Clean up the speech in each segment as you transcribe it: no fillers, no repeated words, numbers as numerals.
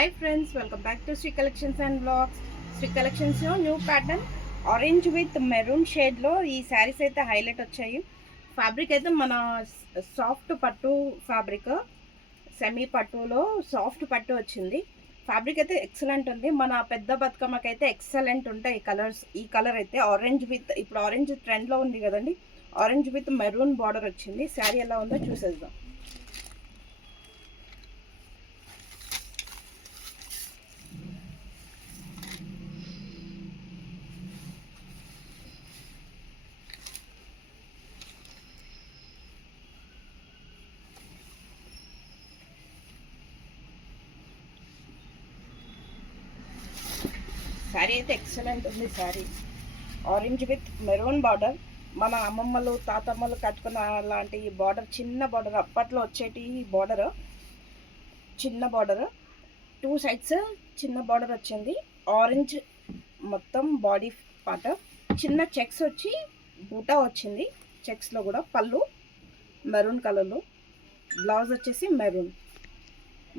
Hi friends, welcome back to Shri collections and blogs. Shri కలెక్షన్స్లో new pattern orange with maroon షేడ్లో ఈ శారీస్ అయితే highlight వచ్చాయి. ఫ్యాబ్రిక్ అయితే మన సాఫ్ట్ పట్టు ఫ్యాబ్రిక్, సెమీ పట్టులో సాఫ్ట్ పట్టు వచ్చింది. ఫ్యాబ్రిక్ అయితే ఎక్సలెంట్ ఉంది. మన పెద్ద బతుకమ్మకి అయితే ఎక్సలెంట్ ఉంటాయి ఈ కలర్స్. ఈ కలర్ అయితే ఆరెంజ్ విత్, ఇప్పుడు ఆరెంజ్ ట్రెండ్లో ఉంది కదండి, ఆరెంజ్ విత్ మెరూన్ బార్డర్ వచ్చింది. శారీ ఎలా ఉందో చూసేద్దాం. శారీ అయితే ఎక్సలెంట్ ఉంది. Sari orange with maroon border, మన అమ్మమ్మలు తాతమ్మలు కట్టుకున్న లాంటి బార్డర్, చిన్న బార్డర్, అప్పట్లో వచ్చేటి బార్డర్, చిన్న బార్డర్, టూ సైడ్స్ చిన్న బార్డర్ వచ్చింది. ఆరెంజ్ మొత్తం బాడీ పార్ట్, చిన్న చెక్స్ వచ్చి బూటా వచ్చింది. చెక్స్లో కూడా పళ్ళు మెరూన్ కలర్లో, బ్లౌజ్ వచ్చేసి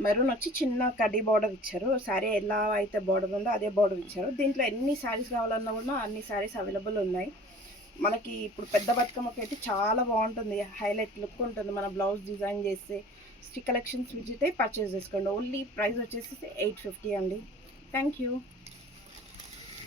మెరూన్ వచ్చి చిన్న కడ్డీ బార్డర్ ఇచ్చారు. శారీ ఎలా అయితే బార్డర్ ఉందో అదే బార్డర్ ఇచ్చారు. దీంట్లో ఎన్ని శారీస్ కావాలన్నా కూడా అన్ని శారీస్ అవైలబుల్ ఉన్నాయి. మనకి ఇప్పుడు పెద్ద బతుకమ్మకి అయితే చాలా బాగుంటుంది, హైలైట్ లుక్ ఉంటుంది. మన బ్లౌజ్ డిజైన్ చేస్తే శ్రీ కలెక్షన్స్ విజిట్ అయి పర్చేస్ చేసుకోండి. ఓన్లీ ప్రైస్ వచ్చేసి 850 అండి. Thank you.